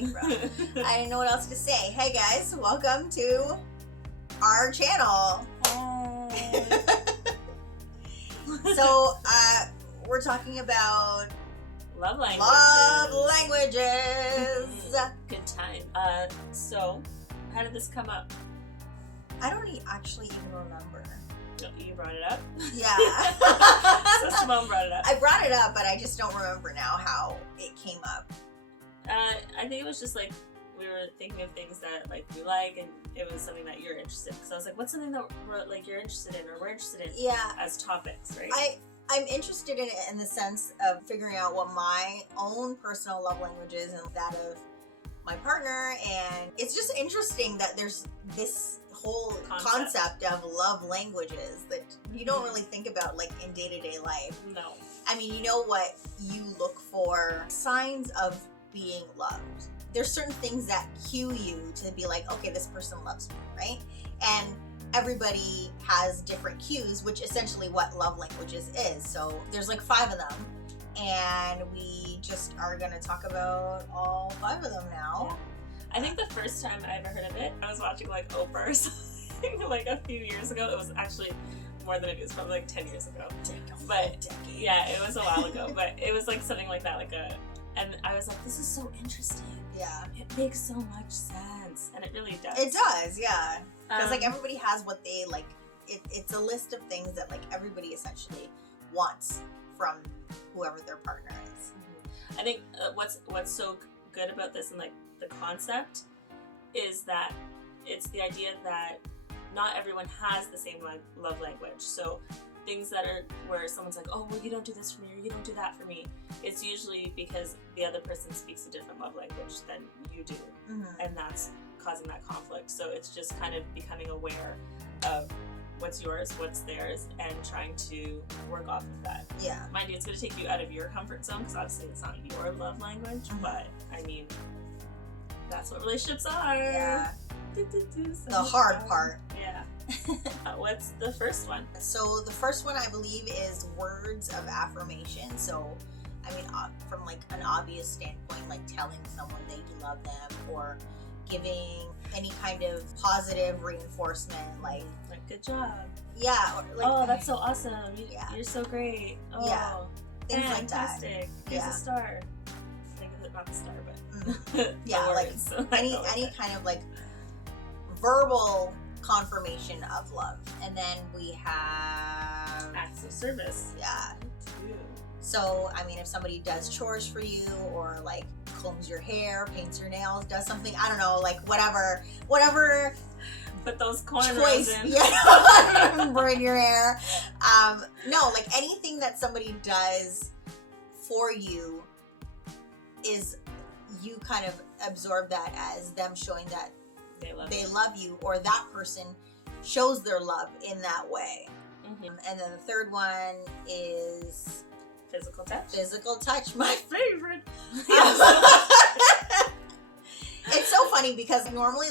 came from. I didn't know what else to say. Hey guys, welcome to our channel. Hey. So, we're talking about Love languages. love languages. Good time. So, how did this come up? I don't actually even remember. You brought it up? Yeah. So Simone brought it up. I brought it up, but I just don't remember now how it came up. I think it was just like we were thinking of things that like we like, and it was something that you're interested in. Because I was like, what's something that you're interested in, or we're interested in? Yeah. As topics, right? I'm interested in it in the sense of figuring out what my own personal love language is and that of my partner, and it's just interesting that there's this whole concept of love languages that you don't really think about like in day-to-day life. No. I mean, you know what you look for signs of being loved. There's certain things that cue you to be like, okay, this person loves me, right? And everybody has different cues, which essentially what love languages is. So there's like 5 of them, and we just are going to talk about all 5 of them now. Yeah. I think the first time I ever heard of it, I was watching like Oprah or something like a few years ago. It was actually more than it was, probably like 10 years ago. But yeah, it was a while ago. But it was like something like that, and I was like, this is so interesting. Yeah. It makes so much sense, and it really does. It does, yeah. Because like everybody has what they like. It's a list of things that like everybody essentially wants from whoever their partner is. I think what's so good about this and like the concept is that it's the idea that not everyone has the same love language. So things that are where someone's like, oh, well, you don't do this for me, or you don't do that for me. It's usually because the other person speaks a different love language than you do, and that's causing that conflict. So it's just kind of becoming aware of what's yours, what's theirs, and trying to work off of that. Yeah. Mind you, it's going to take you out of your comfort zone because obviously it's not your love language, but I mean, that's what relationships are. Yeah. So the hard part. Yeah. What's the first one? So the first one I believe is words of affirmation. So I mean, from like an obvious standpoint, like telling someone that you love them, or giving any kind of positive reinforcement, like good job. Yeah. Or like, oh, that's so awesome. You're so great. Oh, yeah. Things fantastic. Like that. Here's a star. Like, not the star, but yeah, like any kind of like verbal confirmation of love. And then we have acts of service. Yeah. So, I mean, if somebody does chores for you, or like combs your hair, paints your nails, does something, I don't know, like whatever put those cornrows in. Yeah, braid your hair. No, like anything that somebody does for you is, you kind of absorb that as them showing that they love you, or that person shows their love in that way. And then the third one is physical touch. Physical touch, my favorite. It's so funny because normally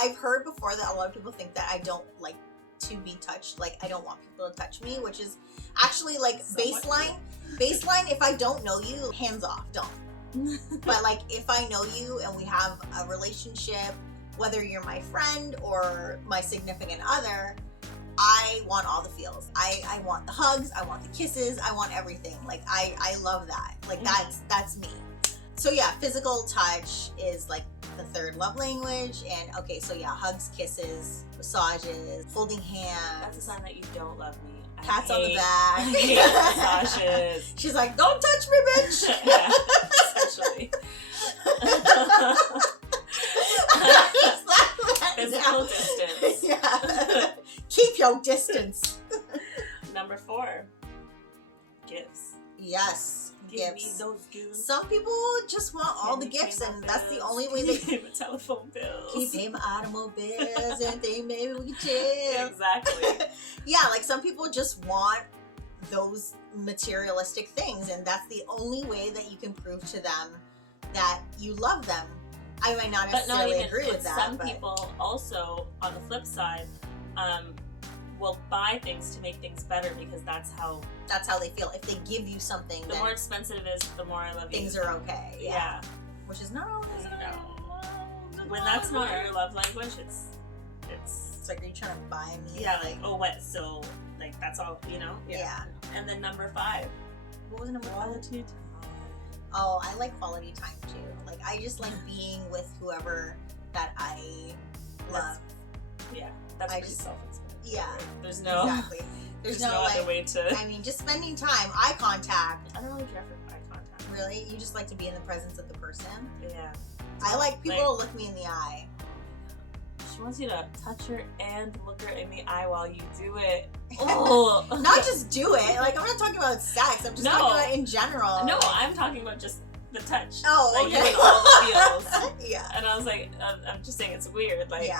I've heard before that a lot of people think that I don't like to be touched. Like, I don't want people to touch me, which is actually like baseline. If I don't know you, hands off, don't. But like if I know you and we have a relationship, whether you're my friend or my significant other, I want all the feels. I want the hugs, I want the kisses, I want everything. Like I love that. Like that's me. So yeah, physical touch is like the third love language. And okay, so yeah, hugs, kisses, massages, holding hands. That's a sign that you don't love me. Pats on the back. I hate massages. She's like, don't touch me, bitch. Yeah, essentially. Physical distance. Yeah. Keep your distance. Number 4, gifts. Yes. Give gifts. me those gifts. Some people just want all the gifts, and that's the only way they pay my telephone bills. Can you pay my automobiles and think maybe we can chill? Exactly. Yeah, like some people just want those materialistic things, and that's the only way that you can prove to them that you love them. I might not necessarily agree with that. Some people also, on the flip side, will buy things to make things better because that's how they feel. If they give you something, the more expensive it is, the more I love you. Things are okay. Yeah. which is not always. When that's not your love language, it's like, are you trying to buy me? Yeah, like, oh, what? So, like, that's all, you know? Yeah. And then number 5. What was number 5? Quality time. Oh, I like quality time too. Like, I just like being with whoever that I love. That's pretty self-explanatory. Yeah. There's no... Exactly. There's no other way to... I mean, just spending time, eye contact. I don't really care for eye contact. Really? You just like to be in the presence of the person? Yeah. I like people to look me in the eye. She wants you to touch her and look her in the eye while you do it. Oh. Not just do it. Like, I'm not talking about sex. I'm just talking about in general. No, I'm talking about just the touch. Oh, like, okay. doing all the feels. Yeah. And I was like, I'm just saying it's weird. Like,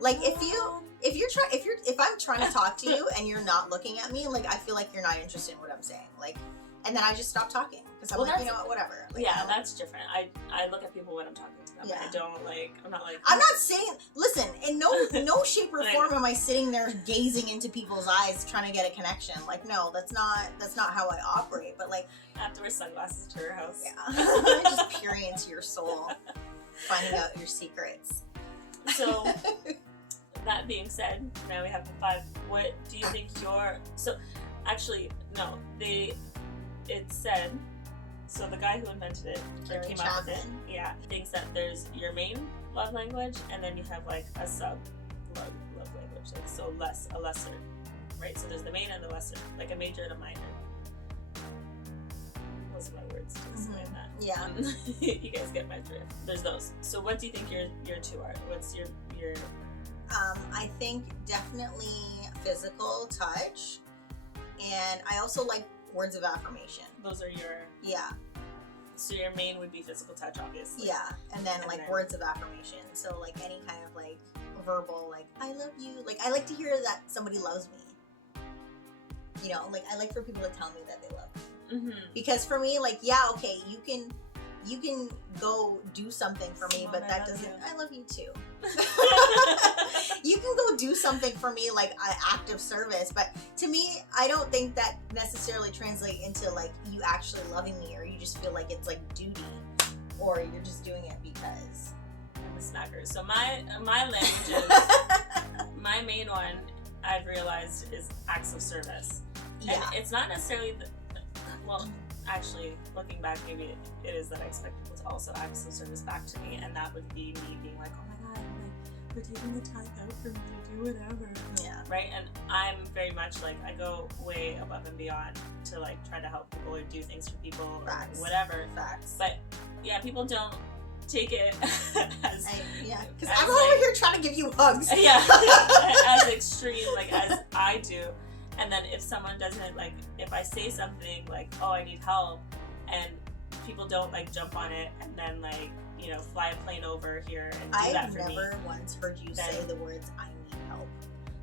like if I'm trying to talk to you and you're not looking at me, like, I feel like you're not interested in what I'm saying. Like, and then I just stop talking because I'm like, you know what, whatever. Like, that's different. I look at people when I'm talking to them. Yeah. I don't like. I'm not like. I'm not saying. Listen, in no shape or form am I sitting there gazing into people's eyes trying to get a connection. Like, no, that's not how I operate. But like, I have to wear sunglasses to her house. Yeah, just peering into your soul, finding out your secrets. So, that being said, now we have the 5. What do you think your... So, actually, no. It said... So, the guy who invented it, or came up with it, thinks that there's your main love language, and then you have, like, a sub love language. Like, so, a lesser. Right? So, there's the main and the lesser. Like, a major and a minor. Those are my words to explain that. Yeah. You guys get my drift. There's those. So what do you think your 2 are? What's your I think definitely physical touch, and I also like words of affirmation. Those are your... Yeah. So your main would be physical touch, obviously. Yeah, and then words of affirmation. So like any kind of like verbal, like, I love you. Like, I like to hear that somebody loves me. You know, like, I like for people to tell me that they love me. Mm-hmm. Because for me, like, yeah, okay, you can go do something for me, but that doesn't... I love you too. You can go do something for me, like an act of service, but to me, I don't think that necessarily translate into like you actually loving me, or you just feel like it's like duty, or you're just doing it because I'm a snacker. So my languages, my main one, I've realized, is acts of service. Yeah. And it's not necessarily well, actually, looking back, maybe it is that I expect people to also act some service back to me, and that would be me being like, oh my god, like, you're taking the time out for me to do whatever. Yeah. Right? And I'm very much like, I go way above and beyond to like try to help people or do things for people or whatever. Facts. But yeah, people don't take it as... because I'm over here trying to give you hugs. Yeah. As extreme, like, as I do. And then if someone doesn't, like, if I say something like, oh, I need help, and people don't, like, jump on it and then, like, you know, fly a plane over here and do that for me. I've never once heard you say the words, I need help.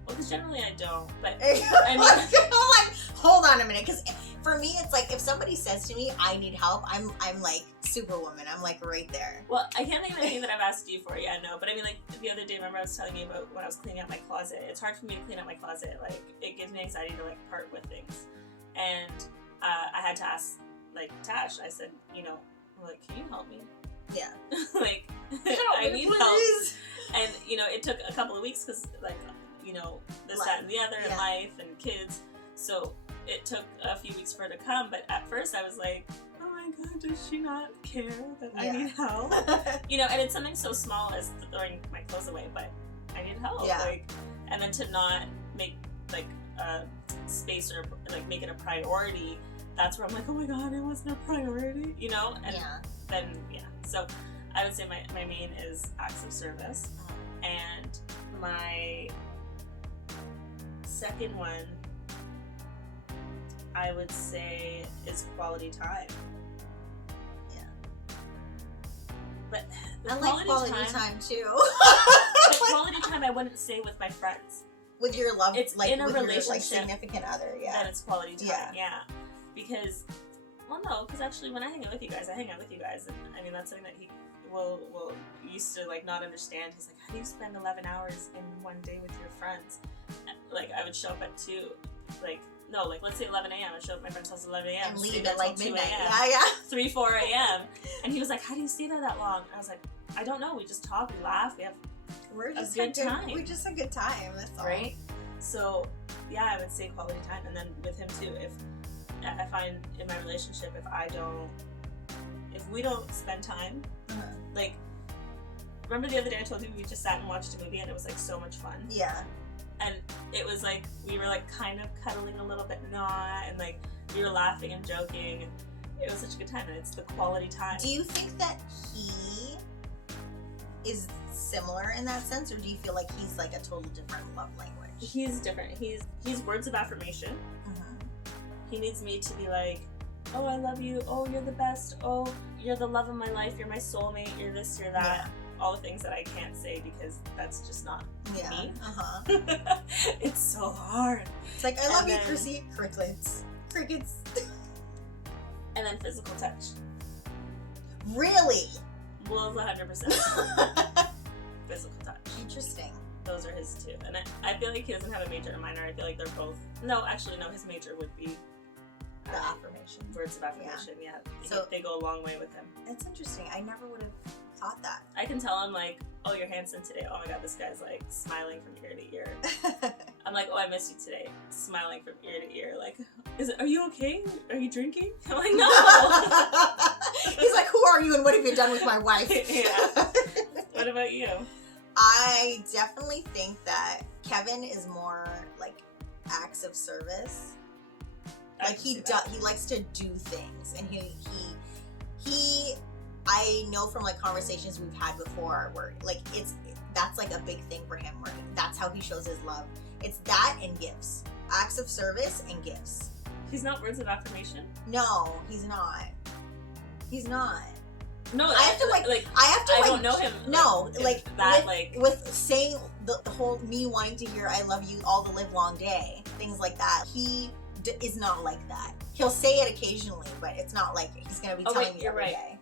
Well, because generally I don't, but I mean... like, hold on a minute, because for me, it's like, if somebody says to me, I need help, I'm like, Superwoman. I'm, like, right there. Well, I can't think of anything that I've asked you for, no, but I mean, like, the other day, remember I was telling you about when I was cleaning out my closet. It's hard for me to clean out my closet. Like, it gives me anxiety to, like, part with things. And I had to ask, like, Tash, I said, you know, I'm like, can you help me? Yeah. Like, I need help. And, you know, it took a couple of weeks because, like, you know, this, that, and the other, and life, and kids. So it took a few weeks for her to come, but at first I was like, oh my god, does she not care that I need help? You know, and it's something so small as throwing my clothes away, but I need help. Yeah. Like, and then to not make, like, space or, like, make it a priority, that's where I'm like, oh my god, it wasn't a priority, you know? And then, so I would say my main is acts of service, and my second one, I would say, is quality time. Yeah. But I like quality time too. But quality time I wouldn't say with my friends. With your love, it's like in a with relationship, your, like, significant other, then it's quality time, because, well, no, because actually when I hang out with you guys, and I mean, that's something that he will used to, like, not understand. He's like, how do you spend 11 hours in one day with your friends? Like, I would show up at 2, like, no, like let's say 11 a.m. I show up at my friend's house at 11 a.m. And leave at like 2 midnight. a.m., Yeah. 3, 4 a.m. And he was like, how do you stay there that long? And I was like, I don't know. We just talk, we laugh, we have We're just a good time. We're just a good time. That's all. Right? So, yeah, I would say quality time. And then with him too, if I find in my relationship, if we don't spend time, like, remember the other day I told you we just sat and watched a movie and it was like so much fun? Yeah. And it was like, we were like kind of cuddling a little bit, not, and like we were laughing and joking. And it was such a good time, and it's the quality time. Do you think that he is similar in that sense, or do you feel like he's like a total different love language? He's different. He's words of affirmation. He needs me to be like, oh, I love you. Oh, you're the best. Oh, you're the love of my life. You're my soulmate. You're this, you're that. Yeah. All the things that I can't say because that's just not me. It's so hard. It's like, I love you, Chrissy. Crickets. And then physical touch. Really? Well, 100%. Physical touch. Interesting. Those are his two. And I feel like he doesn't have a major and a minor. I feel like they're both. No, actually, no. His major would be The affirmation. Words of affirmation, yeah. So they go a long way with him. It's interesting. I never would have thought that. I can tell him like, oh, you're handsome today. Oh my god, this guy's like smiling from ear to ear. I'm like, oh, I miss you today. Smiling from ear to ear. Like, are you okay? Are you drinking? I'm like, no. He's like, who are you and what have you done with my wife? Yeah. What about you? I definitely think that Kevin is more like acts of service. Like he likes to do things, and he I know from like conversations we've had before where like that's like a big thing for him, where that's how he shows his love. It's that and gifts, acts of service and gifts. He's not words of affirmation? No, he's not. He's not. No, I have to I don't know him. No, like that, with saying the whole me wanting to hear "I love you" all the live long day, things like that. He is not like that. He'll say it occasionally, but it's not like he's gonna be telling me every day.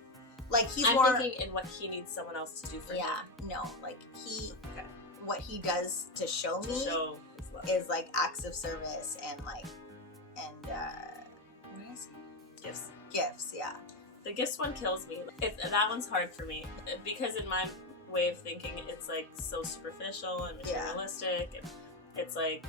Like I'm more thinking in what he needs someone else to do for him. Yeah, no, like what he does to show me his love is like acts of service and what is it? Gifts, yeah. The gifts one kills me. That one's hard for me because in my way of thinking, it's like so superficial and materialistic. Yeah. And it's like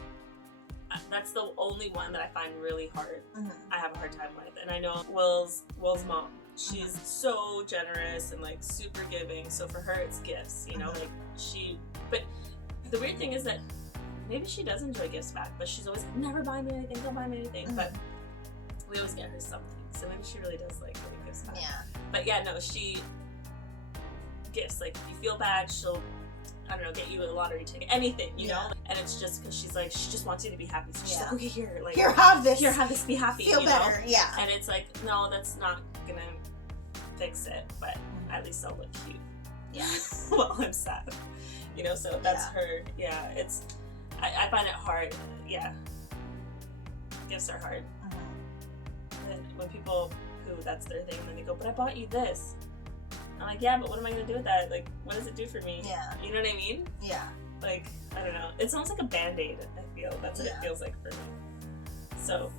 that's the only one that I find really hard. Mm-hmm. I have a hard time with, and I know Will's mom. She's so generous and like super giving. So for her, it's gifts. You know, like But the weird thing is that maybe she does enjoy gifts back, but she's always like, never buy me anything. Don't buy me anything. Mm-hmm. But we always get her something. So maybe she really does like getting gifts back. Yeah. But yeah, no, she gifts. Like if you feel bad, she'll, I don't know, get you a lottery ticket, anything, you know. And it's just because she's like, she just wants you to be happy. So she's like, okay, here, have this, be happy, feel better, know? Yeah. And it's like, no, that's not gonna fix it, but at least I'll look cute. Yeah. While I'm sad, you know. So that's her. Yeah, it's. I find it hard. Yeah. Gifts are hard. And when people who that's their thing, and then they go, but I bought you this. I'm like, yeah, but what am I gonna do with that? Like, what does it do for me? Yeah. You know what I mean? Yeah. Like, I don't know. It's almost like a Band-Aid, I feel. That's what it feels like for me. So,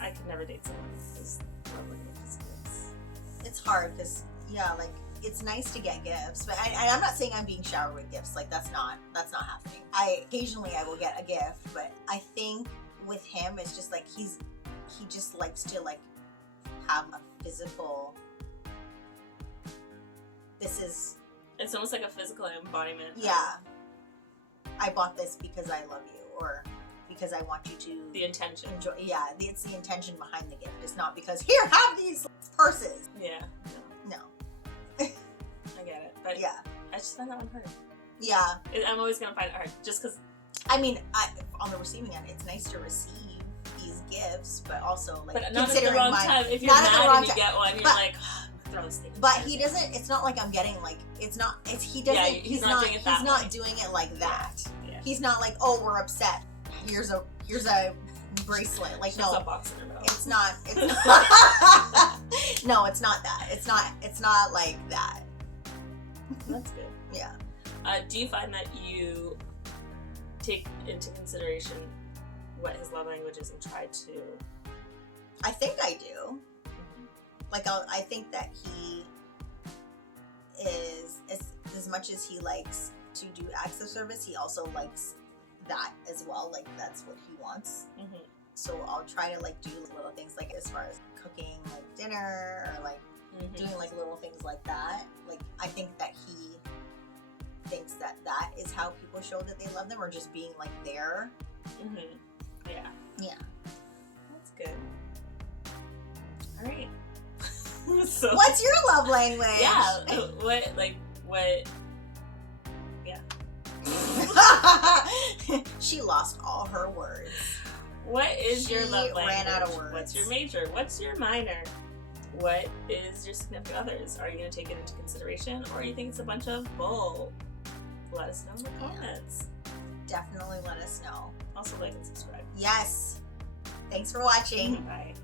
I could never date someone who's lovely with just gifts. It's hard because, like, it's nice to get gifts, but I'm not saying I'm being showered with gifts. Like, that's not happening. Occasionally I will get a gift, but I think with him, it's just like he just likes to like have a physical. It's almost like a physical embodiment. Yeah. I bought this because I love you, or because I want you to. The intention. Enjoy. Yeah, it's the intention behind the gift. It's not because here, have these purses. Yeah. No. I get it, but yeah, I just find that one hard. Yeah. I'm always gonna find it hard, just because. I mean, on the receiving end, it's nice to receive these gifts, but also like but not at the wrong time. If you're mad and you get one, you're like. But he doesn't. It's not like I'm getting like. It's not. He doesn't. Yeah, he's not doing it that way. He's not doing it like that. Yeah. He's not like, oh, we're upset. Here's a bracelet. Like, no, it's not. It's not. No, it's not that. It's not like that. That's good. Yeah. Do you find that you take into consideration what his love language is and try to. I think I do. Like, I think that he is, as much as he likes to do acts of service, he also likes that as well. Like, that's what he wants. So I'll try to, like, do little things, like, as far as cooking, like, dinner, or, like, doing, like, little things like that. Like, I think that he thinks that that is how people show that they love them, or just being, like, there. Yeah. That's good. All right. So, what's your love language? Yeah. Yeah. She lost all her words. What is your love language? Ran out of words. What's your major? What's your minor? What is your significant others? Are you going to take it into consideration, or you think it's a bunch of bull? Let us know in the comments. Definitely let us know. Also, like and subscribe. Yes. Thanks for watching. Bye.